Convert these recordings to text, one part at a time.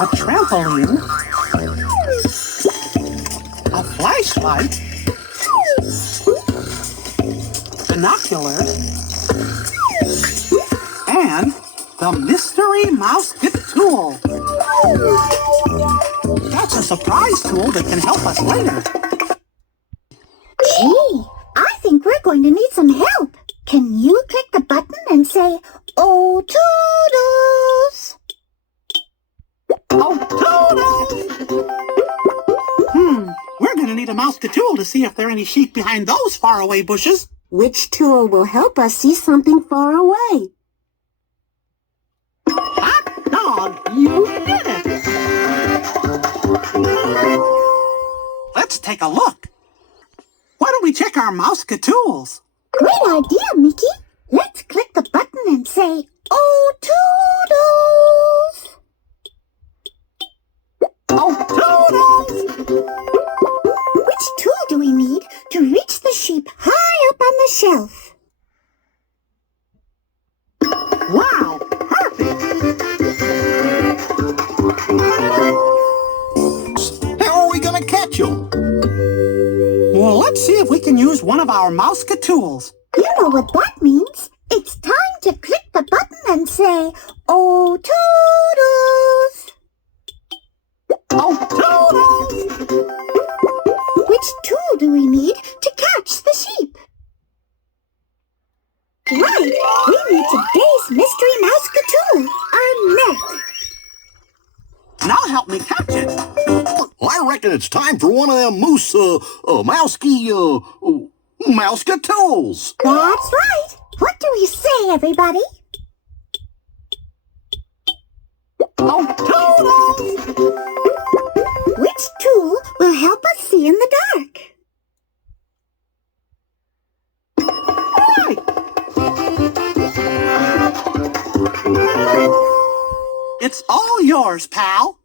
a trampoline, a flashlight, binoculars, and the mystery Mouseketool. That's a surprise tool that can help us later. Gee, I think we're going to need some help. Can you click the button and say, Oh Toodles? Oh Toodles! We're going to need a Mouseketool to see if there are any sheep behind those faraway bushes. Which tool will help us see something far away? Hot dog, you did it! Let's take a look. Why don't we check our Mouseketools? Great idea, Mickey. Let's click the button and say, Oh Toodles! Oh Toodles! Which tool do we need to reach the sheep high up on the shelf? Wow, perfect! How are we gonna catch them? Well, let's see if we can use one of our Mouseketools. You know what that means. It's time to click the button and say, Oh Toodles! Oh Toodles! Which tool do we need to catch the sheep? Right, we need today's mystery Mouseketool, our net. Now help me catch it. I reckon it's time for one of them Mouseketools. That's right. What do we say, everybody? Oh Toodles! Which tool will help us see in the dark? Right! It's all yours, pal.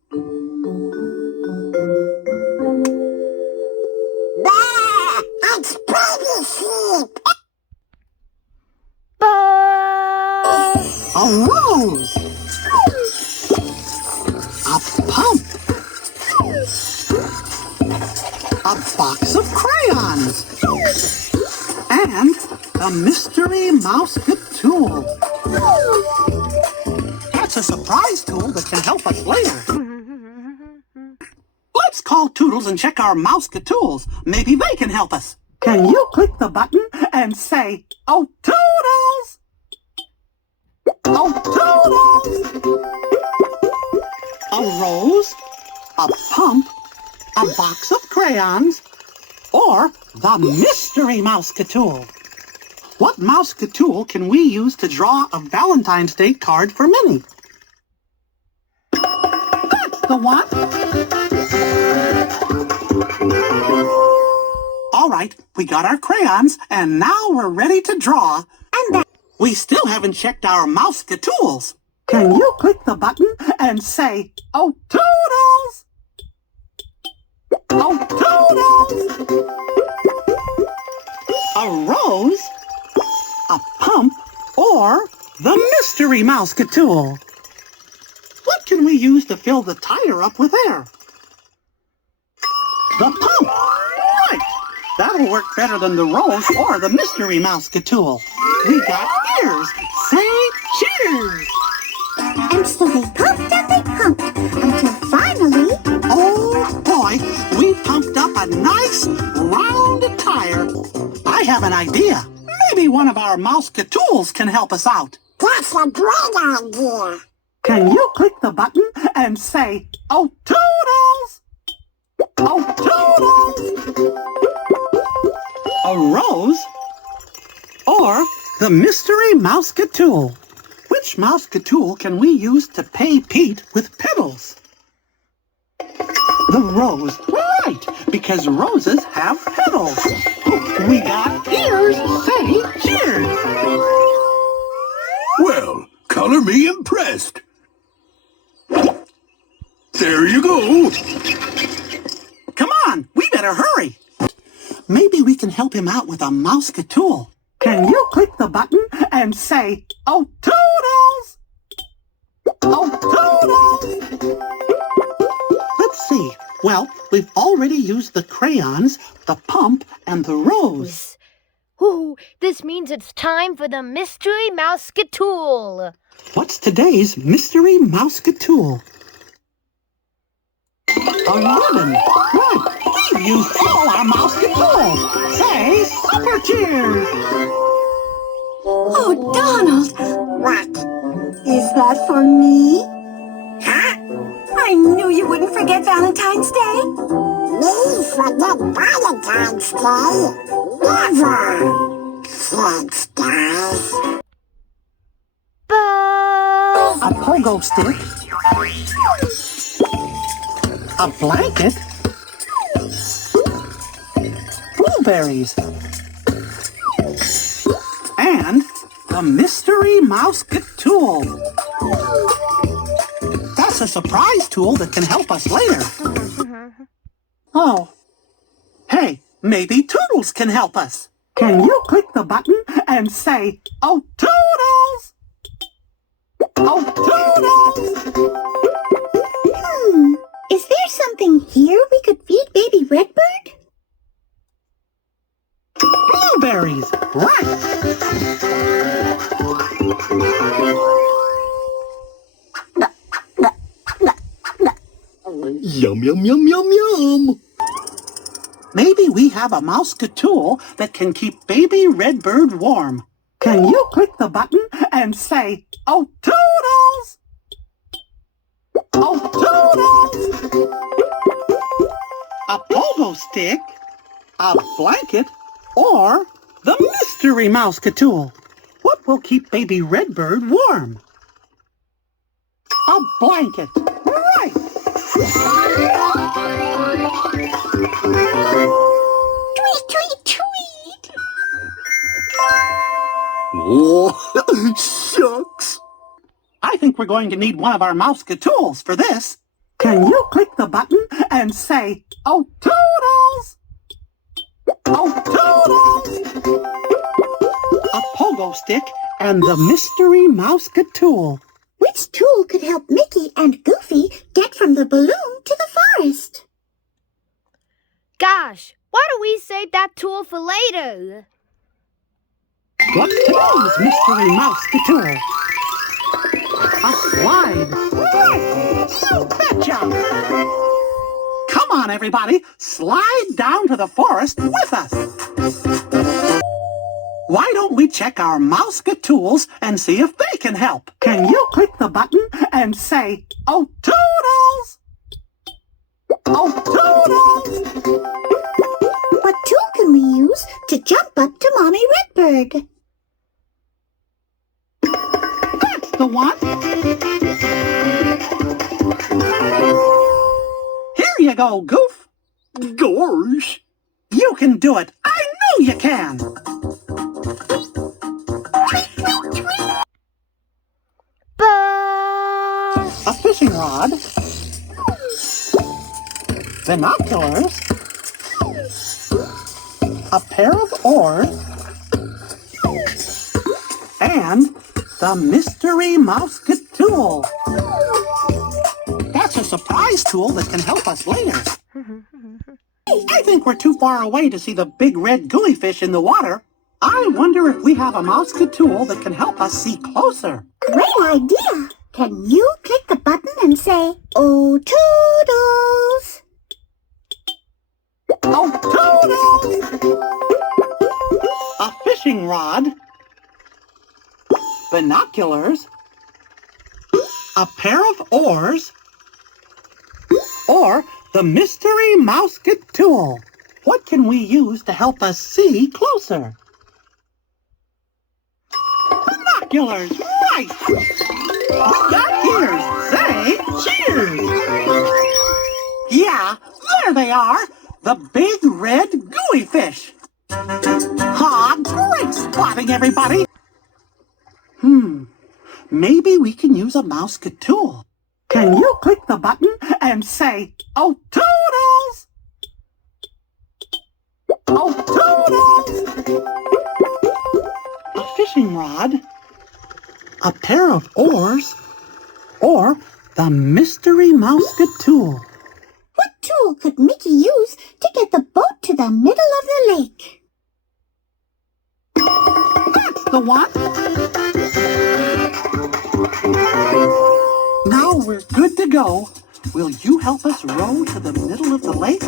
It's baby sheep. A rose. A pump. A box of crayons. And a mystery Mouseketool. That's a surprise tool that can help us later. Let's call Toodles and check our Mouseketools. Maybe they can help us. Can you click the button and say, Oh Toodles! Oh Toodles! A rose, a pump, a box of crayons, or the mystery Mouseketool. What Mouseketool can we use to draw a Valentine's Day card for Minnie? That's the one! All right, we got our crayons, and now we're ready to draw. And we still haven't checked our Mouseketools. Can you click the button and say, Oh Toodles! Oh Toodles! A rose, a pump, or the mystery Mouseketool? What can we use to fill the tire up with air? The pump! Right! That'll work better than the rose or the mystery Mouseketool. We got ears! Say cheers! And so they pumped and they pumped until finally... Oh boy, we pumped up a nice round tire. I have an idea. Maybe one of our Mouseketools can help us out. That's a great idea. Can you click the button and say, Oh Toodles! Oh Toodles! A rose or the mystery Mouseketool? Which Mouseketool can we use to pay Pete with petals? The rose, right, because roses have petals. Oh, we got ears, say cheers. Well, color me impressed. There you go. Come on, we better hurry. Maybe we can help him out with a Mouseketool. Can you click the button and say, Oh Toodles! Oh Toodles! Well, we've already used the crayons, the pump, and the rose. Ooh, this means it's time for the mystery Mouseketool. What's today's mystery Mouseketool? A ribbon! Right! We've used all our Mouseketools! Say super cheers! Oh, Donald! What? Is that for me? Huh? I knew you wouldn't forget Valentine's Day. Me forget Valentine's Day? Never! Thanks, guys. A pogo stick. A blanket. Blueberries. And the mystery Mouseketool. That's a surprise tool that can help us later. Oh. Hey, maybe Toodles can help us. Can you click the button and say, "Oh, Toodles! Oh, Toodles!" Is there something here we could feed baby Redbird? Blueberries, right. Yum, yum, yum, yum, yum. Maybe we have a Mouseketool that can keep baby Redbird warm. Can you click the button and say, "Oh, Toodles! Oh, Toodles!" A pogo stick, a blanket, or the mystery Mouseketool. What will keep baby Redbird warm? A blanket, right! Tweet, tweet, tweet! Oh, shucks. I think we're going to need one of our Mouseketools for this. Can you click the button and say, "Oh, Toodles! Oh, Toodles!" A pogo stick and the mystery Mouseketool. Which tool could help Mickey and Goofy get from the balloon to the forest? Gosh, why don't we save that tool for later? What's today's mystery Mouseketool? A slide. Right. You betcha. Come on, everybody. Slide down to the forest with us. Why don't we check our Mouseketools and see if they can help? Can you click the button and say, "Oh, Toodles! Oh, Toodles!" What tool can we use to jump up to Mommy Redbird? That's the one. Here you go, Goof. Gosh. You can do it. I knew you can. A fishing rod, binoculars, a pair of oars, and the mystery Mouseketool. That's a surprise tool that can help us later. I think we're too far away to see the big red gooey fish in the water. I wonder if we have a Mouseketool that can help us see closer. Great idea! Can you click the button and say, "Oh, Toodles"? Oh, Toodles! A fishing rod, binoculars, a pair of oars, or the mystery Mouseketool. What can we use to help us see closer? Binoculars, right! We got ears. Say cheers! Yeah, there they are. The big red gooey fish. Ha, great spotting, everybody. Maybe we can use a Mouseketool. Can you click the button and say, "Oh, Toodles! Oh, Toodles!" A fishing rod, a pair of oars, or the mystery Mouseketool. What tool could Mickey use to get the boat to the middle of the lake? That's the one. Now we're good to go. Will you help us row to the middle of the lake?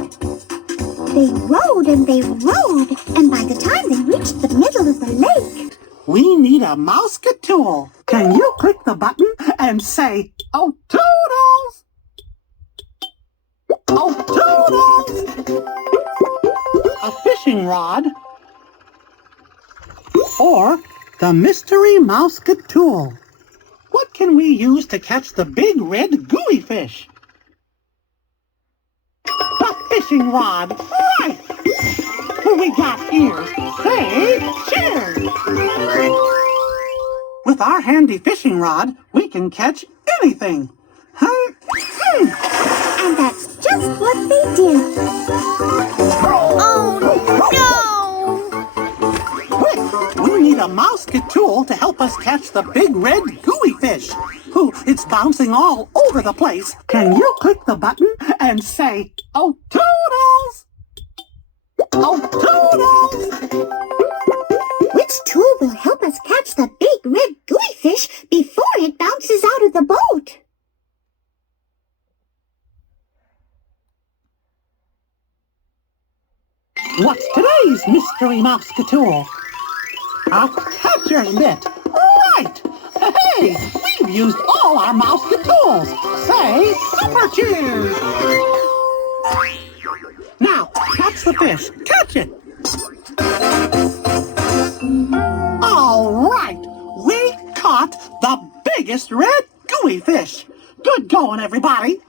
They rowed and they rowed, and by the time they reached the middle of the lake, We need a Mouseketool. Can you click the button and say, Oh Toodles? Oh Toodles! A fishing rod. Or the mystery Mouseketool. What can we use to catch the big red gooey fish? The fishing rod. Right! We got ears. Say cheers! With our handy fishing rod, we can catch anything. and that's just what they did. Oh, no! Quick, we need a Mouseketool to help us catch the big red gooey fish. Ooh, it's bouncing all over the place. Can you click the button and say, Oh Toodles? Oh Toodles! Which tool will help us catch the big red gooey fish before it bounces out of the boat? What's today's mystery Mouseketool? A catcher's mitt. Right! Hey, we've used all our Mouseketools. Say super cheers! Now, catch the fish. Catch it! All right! We caught the biggest red gooey fish. Good going, everybody.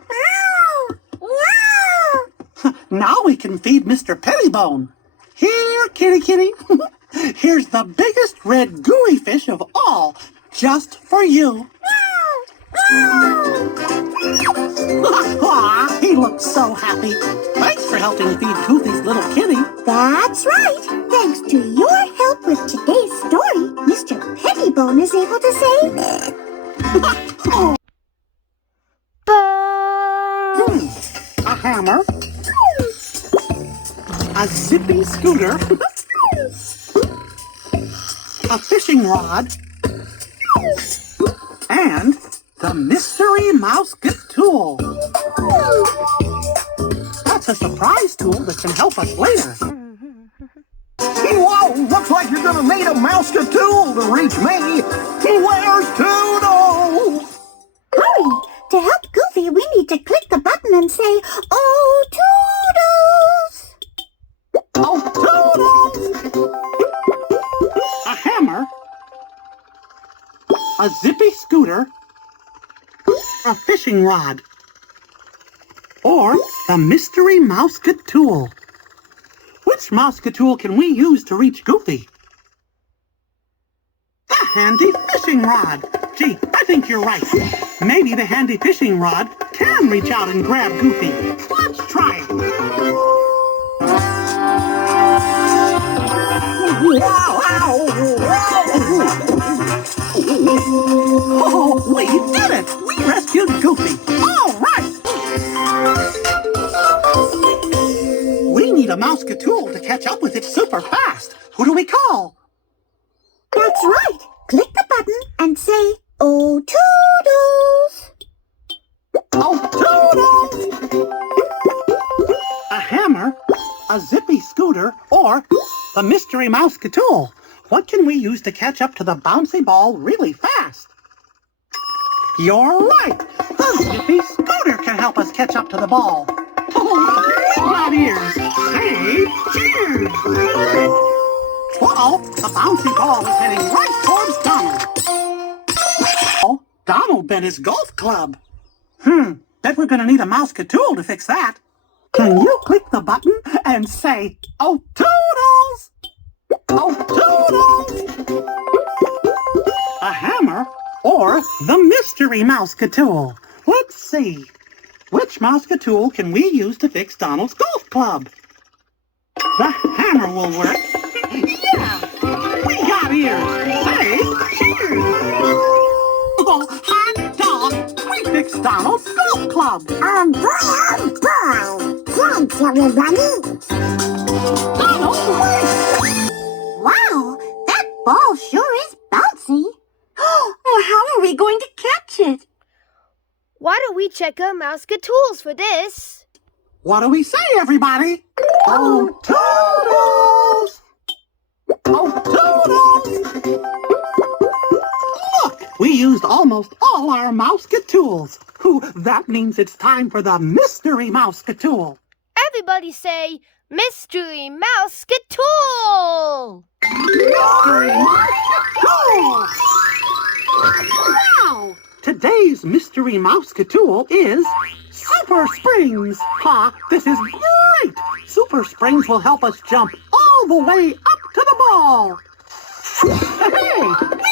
Now we can feed Mr. Pettibone. Here, kitty kitty. Here's the biggest red gooey fish of all, just for you. He looks so happy. Thanks for helping feed Goofy's little kitty. That's right. Thanks to your help with today's story, Mr. Pettibone is able to say... Oh, Boo! a hammer. A zippy scooter. A fishing rod. And the mystery Mouseketool. That's a surprise tool that can help us later. Whoa, looks like you're gonna need a Mouseketool to reach me. Where's Toodles? Hurry! To help Goofy, we need to click the button and say, Oh Toodles! Oh Toodles! A hammer. A zippy scooter. A fishing rod. Or the mystery Mouseketool. Which Mouseketool can we use to reach Goofy? The handy fishing rod. Gee, I think you're right. Maybe the handy fishing rod can reach out and grab Goofy. Let's try it. Oh, we did it! We rescued Goofy. All right! We need a Mouseketool to catch up with it super fast. Who do we call? That's right. Click the button and say, Oh Toodles! Oh Toodles! A hammer, a zippy scooter, or the mystery Mouseketool. What can we use to catch up to the bouncy ball really fast? You're right! The zippy scooter can help us catch up to the ball. Oh, we got ears! Say cheers! Uh-oh, the bouncy ball is heading right towards Donald. Oh, Donald bent his golf club. Bet we're gonna need a Mouseketool to fix that. Can you click the button and say, Oh Toodles? Oh Toodles! A hammer or the mystery Mouseketool? Let's see. Which Mouseketool can we use to fix Donald's golf club? The hammer will work. Yeah! We got ears! Say cheers! Oh, hot dog! We fixed Donald's golf club! And boy, Thanks, everybody. Donald, wait! Wow, that ball sure is bouncy. Well, how are we going to catch it? Why don't we check out Mousekatools for this? What do we say, everybody? Oh, Toodles! Oh, Toodles! Look, we used almost all our Mouseketools. That means it's time for the Mystery Mouseketool. Everybody say, Mystery Mouseketool! Mystery Mouseketool! Wow! Today's Mystery Mouseketool is Super Springs. This is great! Super Springs will help us jump all the way up to the ball. Hey,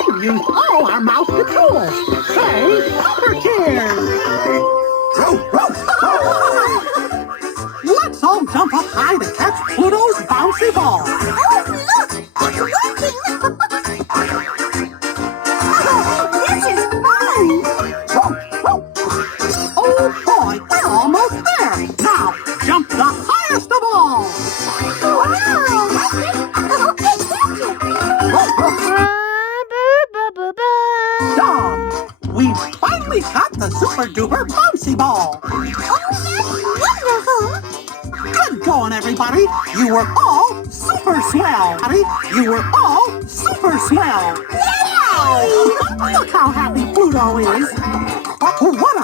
we've used all our Mouseketools. Say, super cheers! Let's all jump up high to catch Pluto's bouncy ball. Oh, look! It's working! This is fun! Oh boy, we're almost there. Now, jump the highest of all. Dom, we finally caught the super duper bouncy ball. Wonderful! Good going, everybody. You were all super swell. You were all super swell. Yay! Look how happy Pluto is. What a